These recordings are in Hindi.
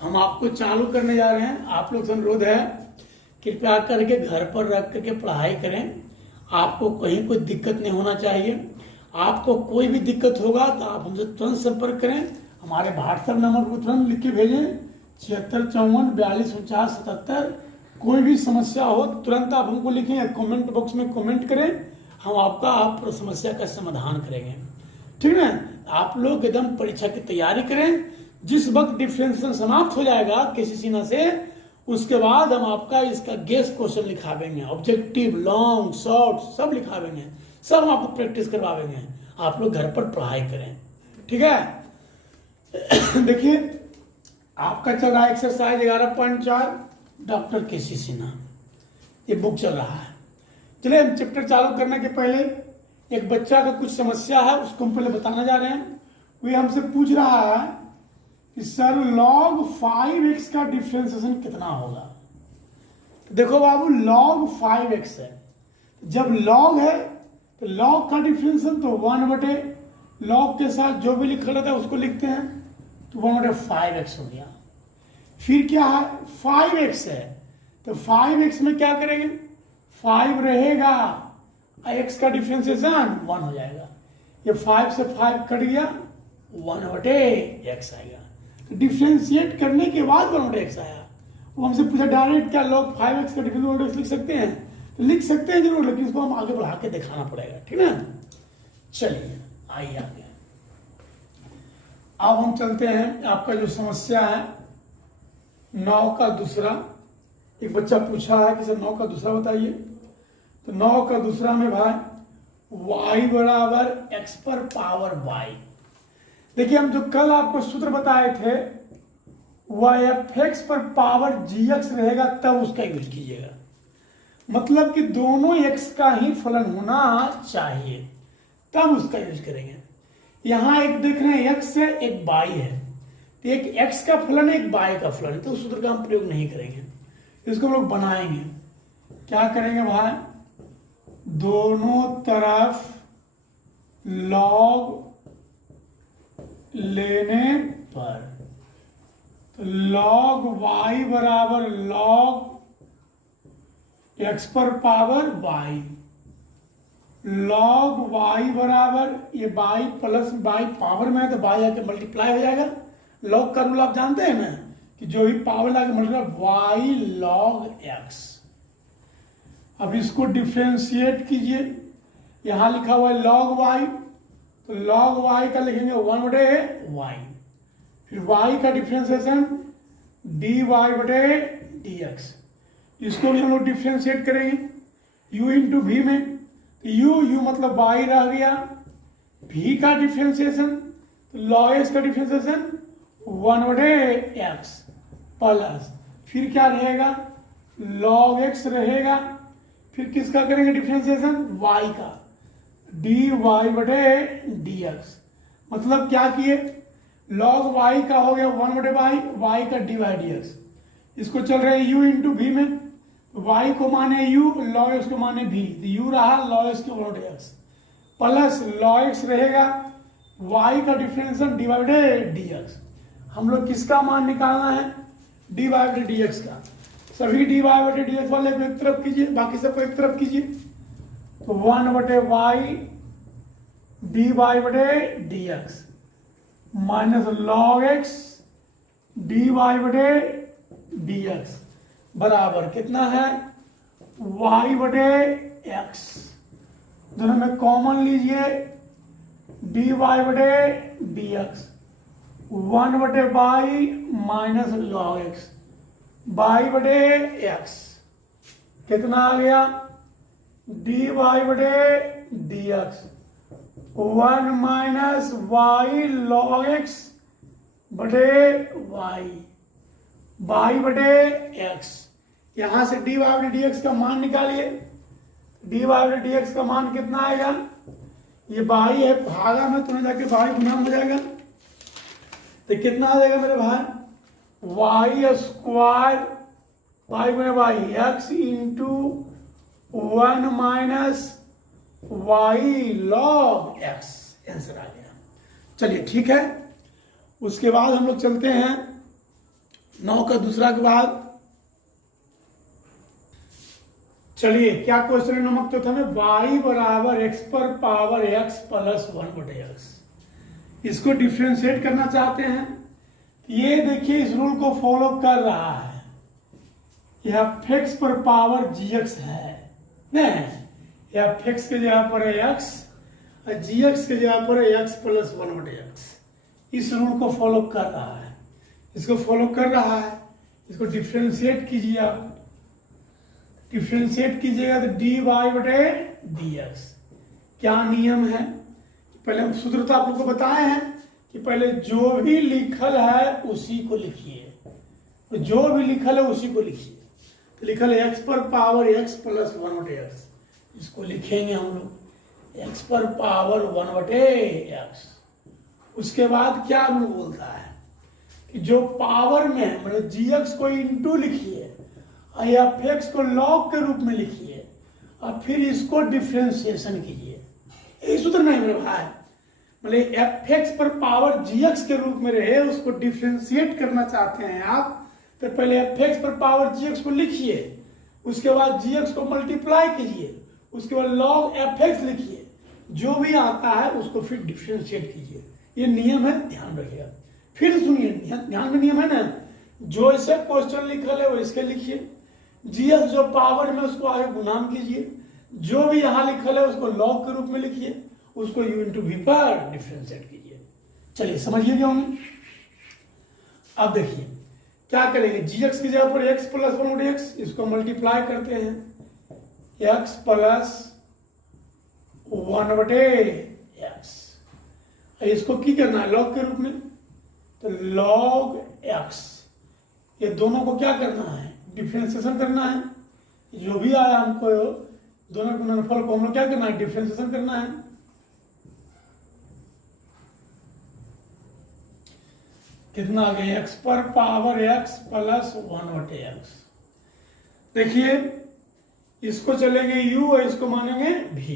हम आपको चालू करने जा रहे हैं। आप लोग से अनुरोध है कृपया करके घर पर रख करके पढ़ाई करें। आपको कहीं कोई दिक्कत नहीं होना चाहिए। आपको कोई भी दिक्कत होगा तो आप हमसे तुरंत संपर्क करें। हमारे व्हाट्सएप नंबर को तुरंत लिख के भेजें 7654424977। कोई भी समस्या हो तुरंत आप हमको लिखें या कमेंट बॉक्स में कमेंट करें। हम आप समस्या का समाधान करेंगे। ठीक है, आप लोग एकदम परीक्षा की तैयारी करें। जिस वक्त डिफरेंशिएशन समाप्त हो जाएगा केसीसीना से, उसके बाद हम आपका इसका गेस क्वेश्चन लिखावेंगे, ऑब्जेक्टिव, लॉन्ग, शॉर्ट सब लिखावेंगे। सब हम आपको प्रैक्टिस करवाएंगे। आप लोग घर पर पढ़ाई करें। ठीक है। देखिए आपका चल रहा है एक्सरसाइज 11.4 डॉक्टर केसी सिन्हा, ये बुक चल रहा है। चलिए हम चैप्टर चालू करने के पहले एक बच्चा का कुछ समस्या है, उसको हम पहले बताना जा रहे हैं। वो हमसे पूछ रहा है कि सर log 5x का डिफरेंशिएशन कितना होगा। तो देखो बाबू log 5x है, जब log है तो log का डिफरेंशिएशन तो 1/, log के साथ जो भी लिखा रहता है उसको लिखते हैं, तो 1/5x हो गया। फिर क्या है 5x है, तो 5x में क्या करेंगे, 5 रहेगा, x का डिफरेंशिएशन 1 हो जाएगा। ये 5 से 5 कट गया, 1/x आएगा। तो डिफरेंशिएट करने के बाद 1/x आया। वो हमसे पूछा डायरेक्ट क्या log 5x का डिफरेंशिएशन 1/x लिख सकते हैं, तो लिख सकते हैं जरूर, लेकिन इसको हम आगे बढ़ा के दिखाना पड़ेगा। ठीक है, चलिए आइए आगे। अब हम चलते हैं, आपका जो समस्या है 9 का दूसरा। एक बच्चा पूछा है कि सर 9 का दूसरा बताइए। तो 9 का दूसरा में भाई y बराबर x पर पावर y। देखिए हम जो कल आपको सूत्र बताए थे वह fx पर पावर gx रहेगा, तब उसका यूज कीजिएगा। मतलब कि दोनों x का ही फलन होना चाहिए, तब उसका यूज करेंगे। यहां एक देख रहे हैं x है, एक y है, तो एक x का फलन है, एक y का फलन, तो उस सूत्र का हम प्रयोग नहीं करेंगे। इसको हम लोग बनाएंगे। क्या करेंगे भाई, दोनों तरफ log लेने पर, तो log y बराबर log x पर पावर y, log y बराबर ये y प्लस y पावर में है तो y आके मल्टीप्लाई हो जाएगा। log का रूल आप जानते हैं ना कि जो भी पावर लाके मल्टीप्लाई y log x। अब इसको डिफरेंशिएट कीजिए, यहां लिखा हुआ है log y, तो log y का लिखेंगे 1/y। फिर y का डिफरेंशिएशन dy/dx, इसको भी हम लोग डिफरेंशिएट करेंगे u इंटू v में, तो u मतलब y रह गया, v का डिफरेंशिएशन तो log x का डिफरेंशिएशन 1/x प्लस फिर क्या रहेगा log x रहेगा, फिर किसका करेंगे डिफरेंशिएशन y का, dy/dx। मतलब क्या किए, log y का हो गया 1/y, y का dy/dx। इसको चल रहे u इंटू v में, y को माने u, log x को माने v, तो u रहा log x के 1/x प्लस log x रहेगा y का डिफरेंशिएशन dy/dx। हम लोग किसका मान निकालना है, dy/dx का। सभी dy/dx वाले को एक तरफ कीजिए, बाकी सबको एक तरफ कीजिए, तो 1/y dy/dx minus log x dy/dx बराबर कितना है y/x। दोनों में कॉमन लीजिए, dy/dx 1/y minus log x y/x कितना आ गया, dy/dx 1 minus y log x y y/x। यहां से dy/dx का मान निकालिए, dy/dx का मान कितना आएगा, ये y है, भागा में तुम्हें जाके y गुना हो जाएगा, तो कितना आ जाएगा मेरे भाई, y² y गुना y x into 1 minus y log x, answer आ गया। चलिए ठीक है, उसके बाद हम लोग चलते हैं 9 का दूसरा के बाद चलिए क्या क्वेश्चन नंबर तो था y बराबर x पर पावर x प्लस 1/x, इसको डिफ्रेंशिएट करना चाहते हैं। ये देखिए इस रूल को फॉलो कर रहा है, यह x पर पावर gx है नहीं, यह x के जगह पर है x और gx के जगह पर है x प्लस 1/x। इस रूल को फॉलो कर रहा है, इसको फॉलो कर रहा है, इसको डिफ्रेंशिएट कीजिए आप, डिफ्रेंशिएट कीजिएगा तो dy बटे dx। क्या नियम है, पहले हम सूत्र तो आप लोग को बताए हैं कि पहले जो भी लिखल है उसी को लिखिए, तो जो भी लिखल है उसी को लिखिए। तो लिखल है x पर पावर x प्लस 1/x, इसको लिखेंगे हम लोग x पर पावर 1/x। उसके बाद क्या रूल बोलता है कि जो पावर में है मतलब gx को इंटू लिखिए और f(x) को लॉग के रूप में लिखिए और फिर इसको डिफ्रेंशिएशन कीजिए। यही सूत्र नहीं मेरे भाई, मतलब f(x) पर पावर gx के रूप में रहे उसको डिफ्रेंशिएट करना चाहते हैं आप, तो पहले f(x) पर पावर gx को लिखिए, उसके बाद gx को मल्टीप्लाई कीजिए, उसके बाद log f(x) लिखिए, जो भी आता है उसको फिर डिफ्रेंशिएट कीजिए। ये नियम है, ध्यान रखिएगा। फिर सुनिए, ध्यान में नियम है ना, जो ऐसे क्वेश्चन लिखल है वो इसके लिखिए, जीएस जो पावर में उसको आगे गुणाम कीजिए, जो भी यहाँ लिखल है उसको लॉग के रूप में लिखिए, उसको u इंटू वी पर डिफ्रेंशिएट कीजिए। चलिए समझिए क्या होंगे। अब देखिए क्या करेंगे, gx की जगह पर x प्लस 1/x, इसको मल्टीप्लाई करते हैं x प्लस 1/x, इसको की करना है लॉग के रूप में, तो log x, ये दोनों को क्या करना है, डिफ्रेंशिएशन करना है। जो भी आया हमको दोनों के गुणनफल को हम लोग क्या करना है, डिफ्रेंशिएशन करना है। कितना आ गया, x पर पावर x प्लस 1/x। देखिए इसको चलेंगे u और इसको मानेंगे v।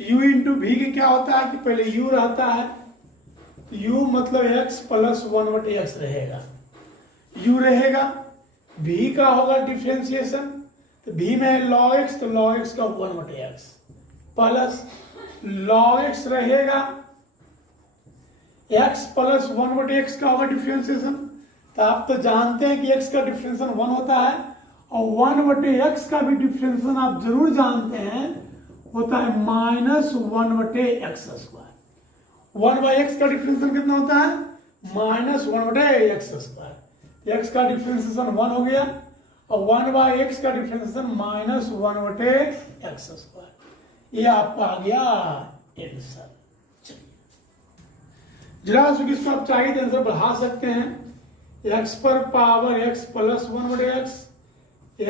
u इंटू v के क्या होता है कि पहले u रहता है, u मतलब x प्लस 1/x रहेगा, u रहेगा, v का होगा डिफ्रेंशिएशन, तो v में log x तो log x का 1/x प्लस log x रहेगा, x प्लस 1/x का होगा डिफ्रेंशिएशन। तो आप तो जानते हैं कि x का डिफ्रेंशिएशन 1 होता है और 1/x का भी डिफ्रेंशिएशन आप जरूर जानते हैं होता है माइनस 1/x²। 1/x का डिफ्रेंशिएशन कितना होता है, माइनस 1/x²। x का डिफ्रेंशिएशन 1 हो गया और 1/x का डिफ्रेंशिएशन माइनस 1/x²। ये आपका आ गया आंसर। जरा इसको आप चाहिए तो आंसर बढ़ा सकते हैं, x पर power x plus 1/x,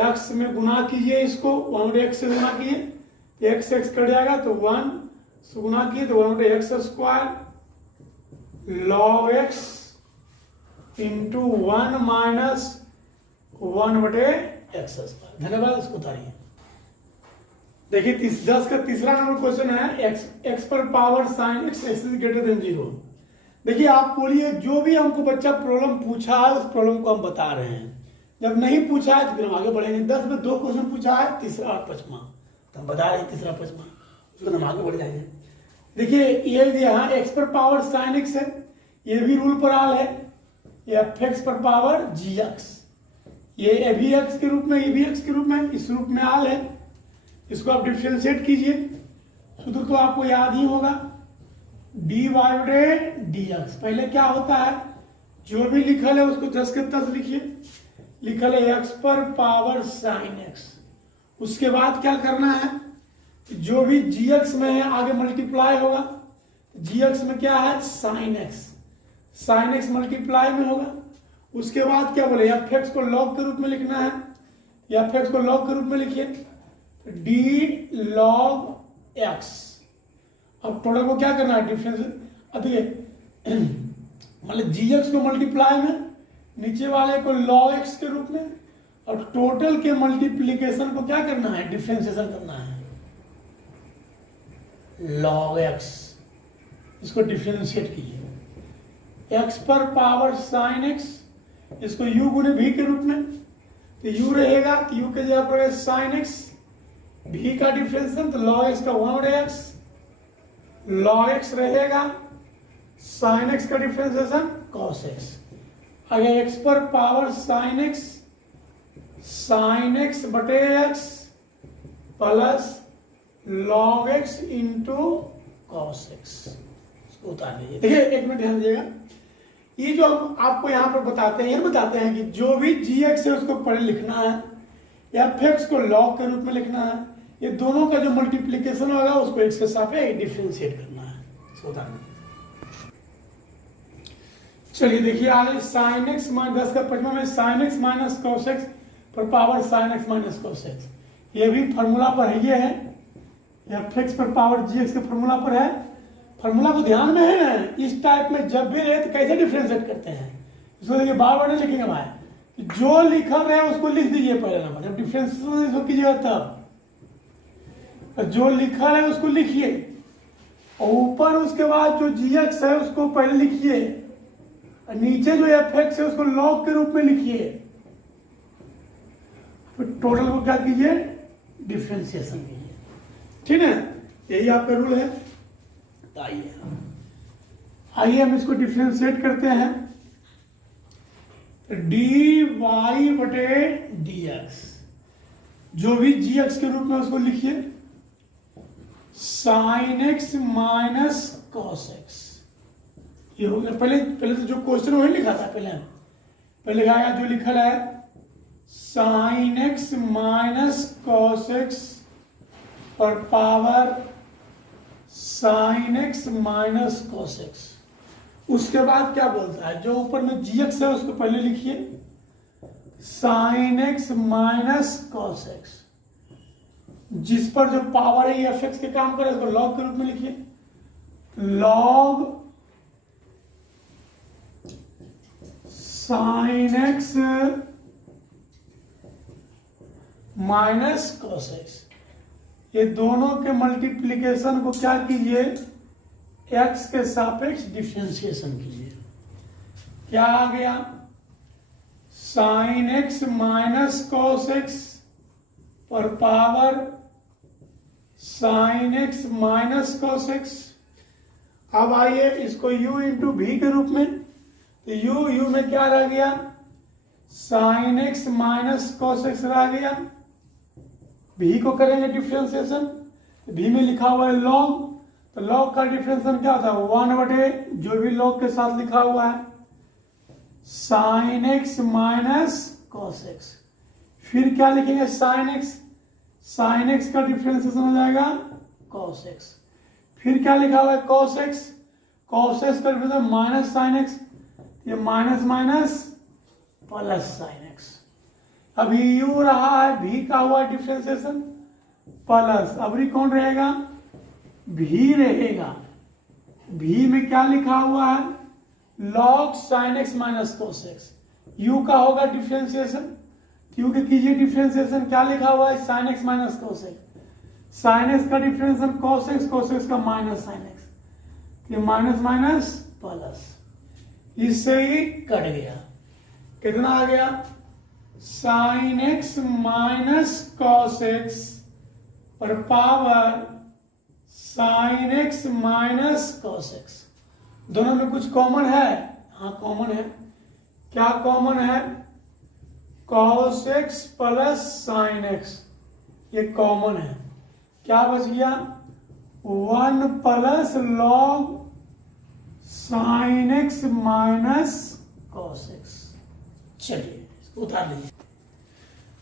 x में गुना कीजिए, इसको 1/x से गुना किए x x कट जाएगा तो 1 से गुना किए तो 1/x² log x into 1 minus 1/x²। धन्यवाद, इसको उतारिए। देखिए 10 का तीसरा नंबर क्वेश्चन है, x पर power sign x is greater than 0। देखिए आप बोलिए जो भी हमको बच्चा प्रॉब्लम पूछा है उस प्रॉब्लम को हम बता रहे हैं, जब नहीं पूछा है तो फिर हम आगे बढ़ेंगे। 10 में 2 क्वेश्चन पूछा है, तीसरा और पांचवा तो हम बता रहे हैं, तीसरा पांचवा उसको हम आगे बढ़ जाएंगे। देखिए ये यहाँ x पर पावर साइन x है, ये भी रूल पर आल है, ये f(x) पर पावर gx, ये भी x के रूप में, ये भी x के रूप में, इस रूप में आल है। इसको आप डिफ्रेंशिएट कीजिए, सूत्र तो आपको याद ही होगा, dy/dx। पहले क्या होता है, जो भी लिखल है उसको 10 के 10 लिखिए, लिखल है x पर पावर साइन x। उसके बाद क्या करना है, जो भी gx में है आगे मल्टीप्लाई होगा, gx में क्या है sine x, sine x multiply में होगा। उसके बाद क्या बोले, f(x) को लॉग के रूप में लिखना है, f(x) को लॉग के रूप में लिखिए d log x। अब टोटल को क्या करना है, डिफरेंस। अब देखिए मतलब gx को मल्टीप्लाई में, नीचे वाले को log x के रूप में, और टोटल के मल्टीप्लीकेशन को क्या करना है, डिफरेंशिएशन करना है log x। इसको डिफरेंशिएट कीजिए, x पर पावर साइन x इसको u गुने v के रूप में, तो u रहेगा, तो u के जगह पर साइन एक्स, v का डिफरेंशिएशन तो log x का 1/x, log x रहेगा, साइन एक्स का डिफरेंशिएशन cos x, अगर x पर पावर साइन एक्स बटे x plus log x into cos x, इसको उतार लीजिए। देखिए एक मिनट ध्यान दीजिएगा, ये जो हम आपको यहाँ पर बताते हैं, ये बताते हैं कि जो भी gx है उसको पढ़े लिखना है या fx को log के रूप में लिखना है, ये दोनों का जो मल्टीप्लिकेशन होगा उसको x के सापेक्ष डिफरेंशिएट करना है, इसको उतार लीजिए। चलिए देखिए आगे साइन एक्स माइनस 10 का 55 में sine x minus cos x पर power sine x minus cos x, ये भी फार्मूला पर है, ये है एफ एक्स पर पावर जी एक्स के फार्मूला पर है। फार्मूला को ध्यान में है ना, इस टाइप में जब भी रहे तो कैसे डिफरेंशिएट करते हैं, इसको देखिए बार बार नहीं लिखेंगे भाई, जो लिखा रहे उसको लिख दीजिए पहले नंबर, जब डिफरेंशिएशन कीजिएगा तब जो लिखा है उसको लिखिए और ऊपर उसके बाद जो जी एक्स है उसको पहले लिखिए, नीचे जो एफ एक्स है उसको लॉग के रूप में लिखिए, फिर टोटल को क्या कीजिए डिफरेंशिएशन कीजिए, ठीक है, यही आपका रूल है। तो आइए हम इसको डिफरेंशिएट करते हैं, डी वाई बटे डी एक्स, जो भी जी एक्स के रूप में उसको लिखिए sign x minus cos x, ये हो गया। पहले तो जो क्वेश्चन वही लिखा था, पहले लिखा जो लिखा है sine x minus cos x पर power sine x minus cos x, उसके बाद क्या बोलता है, जो ऊपर में जी एक्स है उसको पहले लिखिए sign x minus cos x, जिस पर जो पावर है एफ एक्स के काम करे उसको लॉग के रूप में लिखिए, log sign x minus cos x, ये दोनों के मल्टीप्लिकेशन को क्या कीजिए x के सापेक्ष डिफरेंशिएशन कीजिए, क्या आ गया sine x minus cos x पर power sine x minus cos x. अब आइए इसको u इंटू भी के रूप में, तो u में क्या रह गया sine x minus cos x रह गया, भी को करेंगे डिफरेंशिएशन, भी में लिखा हुआ है लॉग, तो लॉग का डिफरेंशिएशन क्या होता है 1 बटे जो भी लॉग के साथ लिखा हुआ है sine x minus cos x, फिर क्या लिखेंगे साइन एक्स का डिफरेंशिएशन हो जाएगा कॉस एक्स, फिर क्या लिखा हुआ है कॉस एक्स का डिफरेंशिएशन माइनस साइन एक्स, ये minus minus plus sine x, अभी यू रहा है भी का हुआ डिफरेंशिएशन प्लस, अभी कौन रहेगा भी रहेगा, भी में क्या लिखा हुआ है log sign x minus cos x, you का होगा डिफरेंशिएशन, यू के कीजिए डिफरेंशिएशन, क्या लिखा हुआ है sine x minus cos x, sine x का डिफरेंशिएशन कोस एक्स का माइनस साइन एक्स, ये माइनस माइनस प्लस, इससे ही कट गया, कितना आ गया sine x minus cos x पर power sine x minus cos x, दोनों में कुछ कॉमन है, हाँ कॉमन है, क्या कॉमन है cos x plus sign x, ये कॉमन है, क्या बच गया 1 plus log sign x minus cos x. चलिए उतार लीजिए,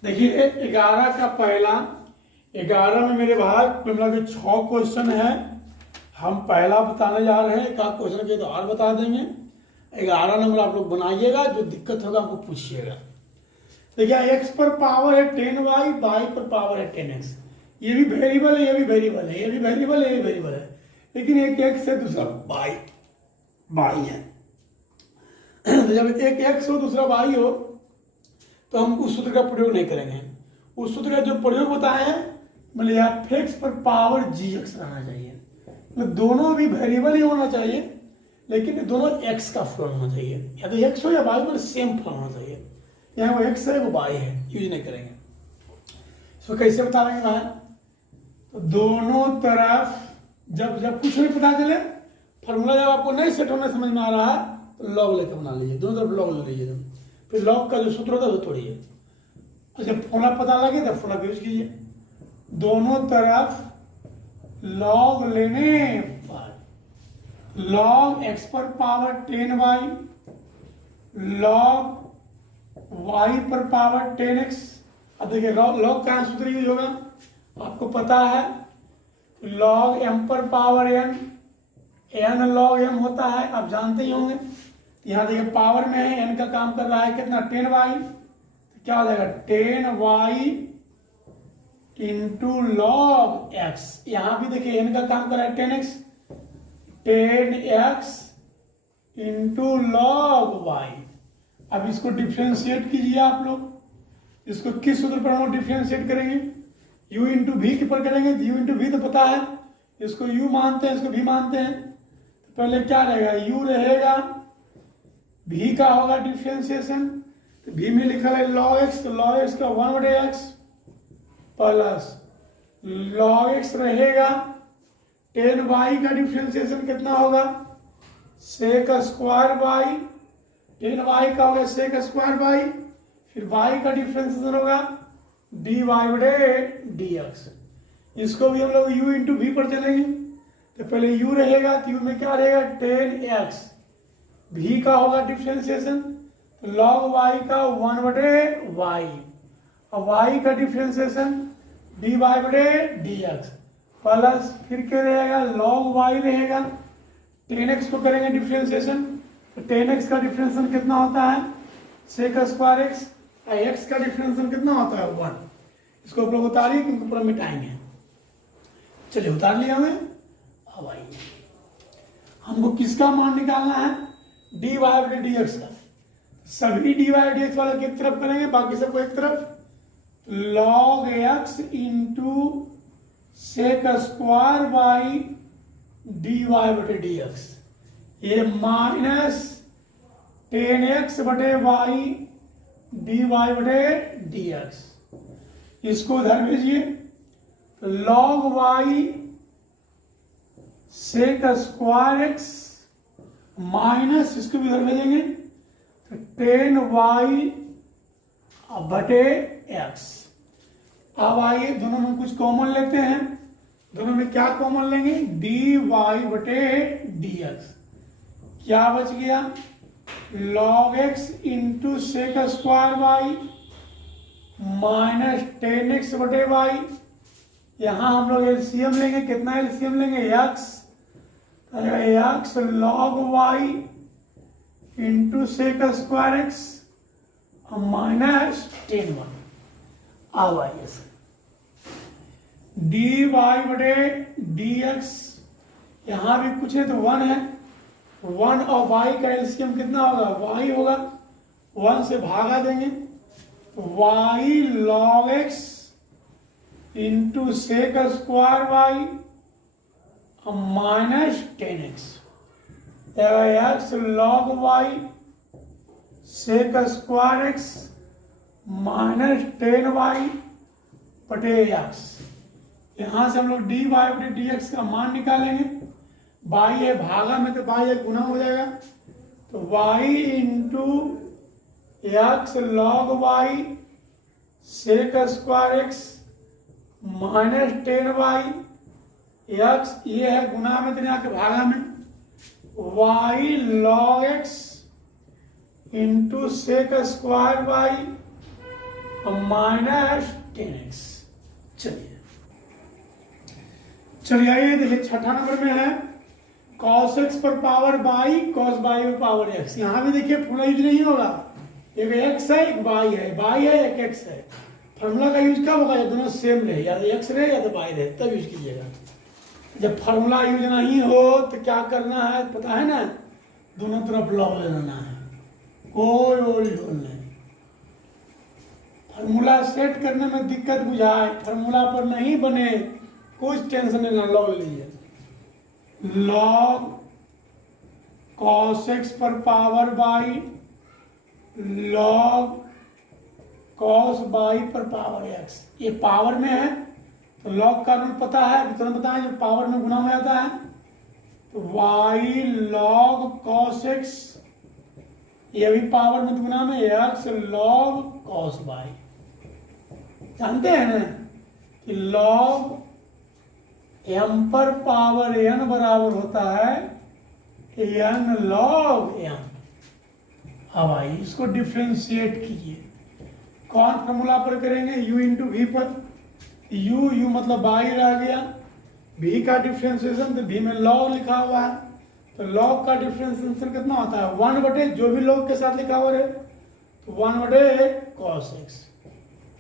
देखिए 11 का पहला, 11 में मेरे भाई कुल मिला के 6 क्वेश्चन है, हम पहला बताने जा रहे हैं, एक आध क्वेश्चन के तो और बता देंगे, 11 नंबर आप लोग बनाइएगा, जो दिक्कत होगा आपको पूछिएगा। देखिए x पर पावर है 10y, y पर पावर है 10x, ये भी वेरिएबल है, ये भी वेरिएबल है, ये भी वेरिएबल है, ये भी वेरिएबल है, लेकिन एक x है दूसरा y है। तो जब एक x हो दूसरा y हो तो हम उस सूत्र का प्रयोग नहीं करेंगे, उस सूत्र का जो प्रयोग बताए हैं मतलब x पर पावर gx रहना चाहिए, मतलब दोनों भी वेरिएबल ही होना चाहिए, लेकिन ये दोनों x का फलन होना चाहिए, या तो x हो या y में सेम फलन होना चाहिए। यहाँ वो x है वो y है, यूज नहीं करेंगे। इसको कैसे बता देंगे भाई? तो दोनों तरफ जब जब कुछ नहीं पता चले, फॉर्मूला जब आपको नहीं सेट होना समझ में आ रहा है तो लॉग लेकर बना लीजिए, दोनों तरफ लॉग ले लीजिए। फिर लॉग का जो सूत्र होता है वो तोड़िए, और जब फॉर्मूला पता लगे तब फॉर्मूला का यूज कीजिए। दोनों तरफ लॉग लेने पर log x पर पावर 10y log y पर पावर 10x। अब देखिए log का सूत्र यूज होगा, आपको पता है log m पर पावर n log m होता है, आप जानते ही होंगे। यहाँ देखिए पावर में है, n का काम कर रहा है कितना 10y, तो क्या हो जाएगा 10y इंटू log x। यहाँ भी देखिए n का काम कर रहा है 10x, 10x into log y। अब इसको डिफ्रेंशिएट कीजिए आप लोग, इसको किस सूत्र पर हम डिफ्रेंशिएट करेंगे? u इंटू वी के पर करेंगे। u इंटू वी तो पता है, इसको u मानते हैं, इसको v मानते हैं। तो पहले क्या रहेगा, u रहेगा, v का होगा डिफ्रेंशिएशन, तो v में लिखा है log x, तो log x का 1/x प्लस log x रहेगा 10y का डिफ्रेंशिएशन कितना होगा सेक स्क्वायर y, 10y का होगा सेक स्क्वायर y, फिर y का डिफ्रेंशिएशन होगा dy/dx। इसको भी हम लोग u इंटू वी पर चलेंगे, तो पहले u रहेगा, तो u में क्या रहेगा 10x, v का होगा डिफ्रेंशिएशन, तो log y का 1/y, और y का डिफ्रेंशिएशन dy/dx प्लस फिर क्या रहेगा log y रहेगा, 10x को करेंगे डिफ्रेंशिएशन, तो 10x का डिफ्रेंशिएशन कितना होता है सेक स्क्वायर x, और x का डिफ्रेंशिएशन कितना होता है 1। इसको आप लोग उतारिए क्योंकि पूरा मिटाएंगे। चलिए उतार लिया हमें। अब आइए हमको किसका मान निकालना है dy/dx का। सभी dy/dx वाला की तरफ करेंगे, बाकी सबको एक तरफ। log x into sec square y dy/dx, ये माइनस 10x/y dy/dx। इसको उधर भेजिए, तो log y sec square x minus, इसको भी उधर भेजेंगे, तो 10y/x। अब आइए दोनों में कुछ कॉमन लेते हैं, दोनों में क्या कॉमन लेंगे dy/dx। क्या बच गया log x into sec square y minus 10x/y। यहां हम लोग एलसीएम लेंगे, कितना एलसीएम लेंगे x, x log y into sec square x minus 10y। अब आइए dy/dx, यहां भी कुछ है तो 1 है, 1 और y का एलसीएम कितना होगा y होगा, 1 से भागा देंगे, तो y log x into sec square y minus 10x, x log y sec square x minus 10y/x। यहां से हम लोग dy/dx का मान निकालेंगे, y है भागा में तो y है गुना हो जाएगा, तो y into x log y sec square x minus 10y, x ये है गुना में तो आके भागा में, y log x into sec square y minus 10x। चलिए आइए देखिए छठा नंबर में है cos x पर पावर y cos y पर पावर x। यहां भी देखिए फॉर्मूला यूज नहीं होगा, एक x है एक y है एक x है। फॉर्मूला का यूज कब होगा, दोनों सेम रहे, या तो x रहे या तो y रहे, तब यूज कीजिएगा। जब फॉर्मूला यूज नहीं हो तो क्या करना है पता है ना, दोनों तरफ लॉग ले लेना है, कोई ओल झोल नहीं। फॉर्मूला सेट करने में दिक्कत बुझाए, फॉर्मूला पर नहीं बने, कुछ टेंशन लेना, लॉग लीजिए। log cos x पर power by log cos y पर पावर x। ये पावर में है तो log का रूल पता है, तुरंत पता है, जो पावर में गुना हो जाता है तो y log cos x, ये भी पावर में गुना में x log cos y। जानते हैं ना कि log m पर पावर n बराबर होता है n log m। अब आइए इसको डिफ्रेंशिएट कीजिए। कौन फॉर्मूला पर करेंगे? u इंटू वी पर। u मतलब बाई रह गया, v का डिफ्रेंशिएशन तो v में log लिखा हुआ है, तो log का डिफ्रेंशिएशन कितना होता है? 1 बटे जो भी log के साथ लिखा हुआ है तो 1 बटे cos x।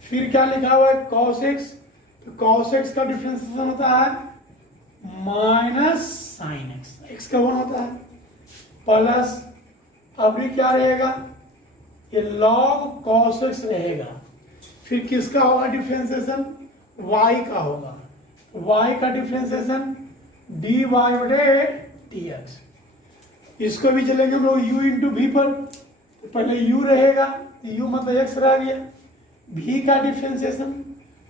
फिर क्या लिखा हुआ है? cos x, तो cos x का डिफ्रेंशिएशन होता है माइनस साइन x, x का 1 होता है, प्लस अभी क्या रहेगा? ये log cos x रहेगा। फिर किसका होगा डिफ्रेंशिएशन? y का होगा, y का डिफ्रेंशिएशन dy बटे dx। इसको भी चलेंगे हम लोग u इंटू वी पर, तो पहले u रहेगा, u मतलब x रह गया, v का डिफ्रेंशिएशन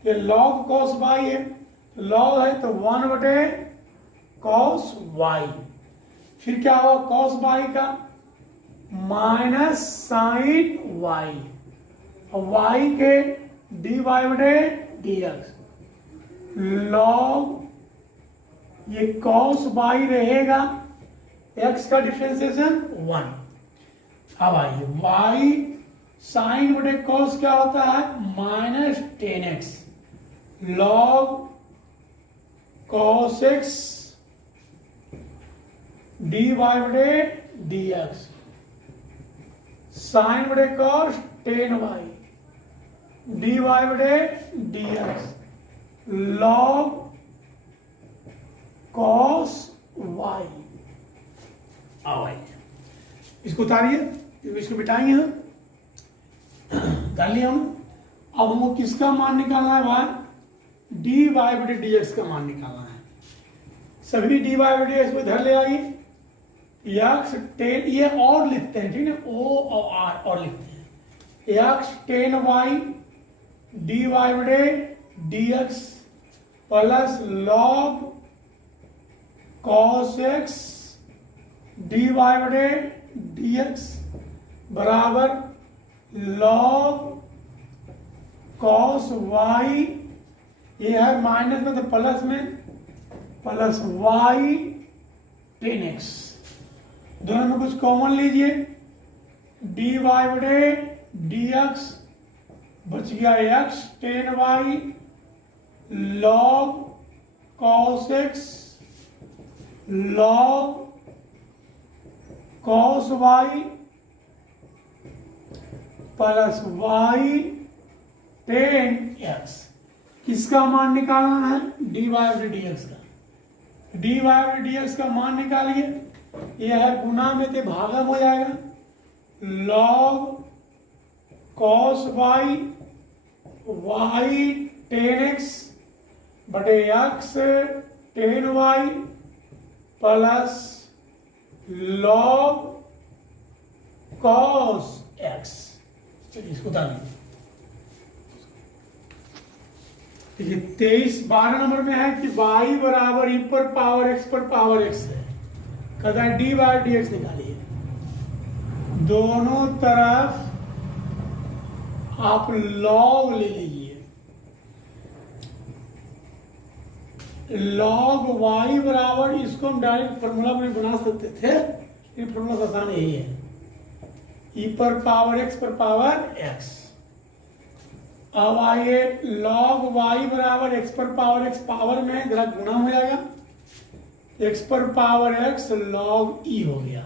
ये log cos y है, log है तो 1 बटे cos y। फिर क्या होगा? cos y का माइनस साइन y, और y के dy बटे dx। log ये cos y रहेगा, x का डिफ्रेंशिएशन 1। अब आइए y साइन बटे cos क्या होता है? Minus 10x log cos x dy बटे dx। साइन बटे cos 10y dy बटे dx log cos y। इसको उतारिए, इसको बिठाएंगे हम, डाल लिया हम। अब हमको किसका मान निकालना है भाई? dy बटे dx का मान निकालना है। सभी dy बटे dx को इधर ले आइए, x 10, ये और लिखते हैं, ठीक है, o और r और लिखते हैं, x 10y dy बटे dx plus log cos x dy बटे dx बराबर log cos y, ये है माइनस में तो प्लस में, प्लस y 10x, दोनों में कुछ कॉमन लीजिए, dy बटे dx बच गया x 10y log cos x log cos y plus y 10x। किसका मान निकालना है? dy बटे dx का। dy बटे dx का मान निकालिए, यह है गुना में तो भागम हो जाएगा, log cos y y 10x बटे x 10y plus log cos x। चलिए इसको डाल दीजिए। देखिए 23-12 नंबर में है कि y बराबर e पर पावर x पर पावर x है, कहता है dy dx निकालिए। दोनों तरफ आप log ले लीजिए, log y बराबर, इसको हम डायरेक्ट फॉर्मूला में बना सकते थे, ये फॉर्मूला आसान यही है, e पर पावर x पर पावर x। अब आइए log y बराबर x पर पावर x, पावर में जरा गुना हो जाएगा, x पर पावर x log e हो गया,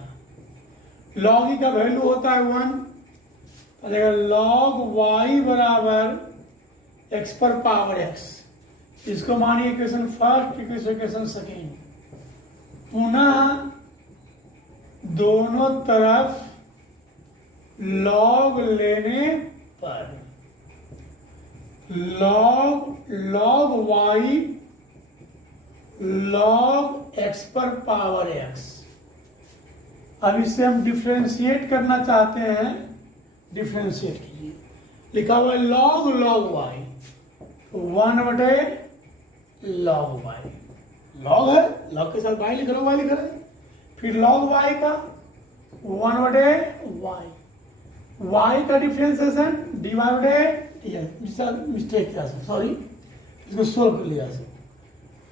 log e का वैल्यू होता है 1, log y बराबर x पर पावर x, इसको मानिए इक्वेशन फर्स्ट, इक्वेशन सेकेंड, पुनः दोनों तरफ log लेने पर log y log x पर पावर x अब इससे हम डिफ्रेंशिएट करना चाहते हैं, डिफ्रेंशिएट कीजिए। लिखा हुआ है log log y, 1/log y. Log है, लॉग के साथ वाई लिख लो, वाई लिख रहे हैं। फिर लॉग वाई का 1/y, वाई का डिफ्रेंसिएशन dy/dx, मिस्टेक था सॉरी, इसको सोल्व कर लिया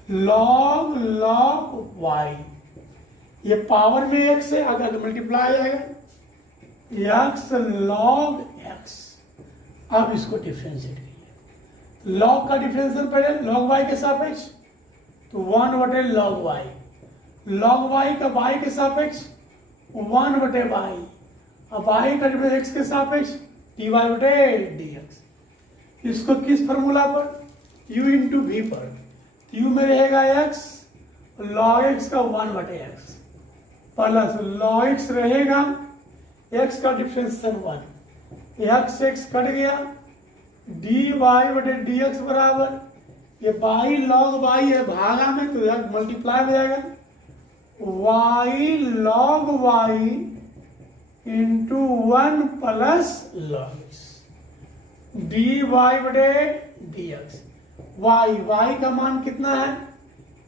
लॉग लॉग वाई, ये पावर में x है, आगे मल्टीप्लाई आएगा x लॉग x। अब इसको डिफ्रेंशिएट कीजिए, लॉग का डिफ्रेंशिएशन पहले लॉग y के सापेक्ष, तो 1/log y, log y का y के सापेक्ष 1/y, अब y का डिफरेंस x के सापेक्ष dy/dx। इसको किस फॉर्मूला पर, u इंटू v पर, तो u में रहेगा x, log x का 1/x प्लस log x रहेगा x का डिफरेंशिएशन 1, x कट गया, dy/dx बराबर, ये y log y है भागा में, तो मल्टीप्लाई हो जाएगा y log y into 1 plus log x dy/dx। y का मान कितना है,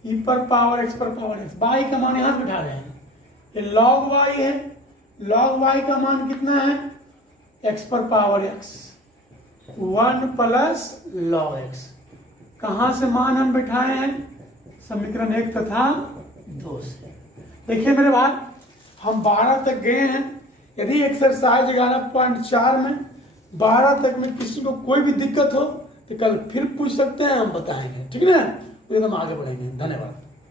e पर पावर x पर पावर x, y का मान यहां से बिठा रहे हैं, ये log y है, log y का मान कितना है, x पर power x, 1 plus log x। कहां से मान हम बिठाए हैं, समीकरण 1 तथा 2 से। देखिए मेरे भाई, हम 12 तक गए हैं। यदि एक्सरसाइज 11.4 में 12 तक में किसी को कोई भी दिक्कत हो तो कल फिर पूछ सकते हैं, हम बताएंगे, ठीक है ना। एकदम आगे बढ़ेंगे। धन्यवाद।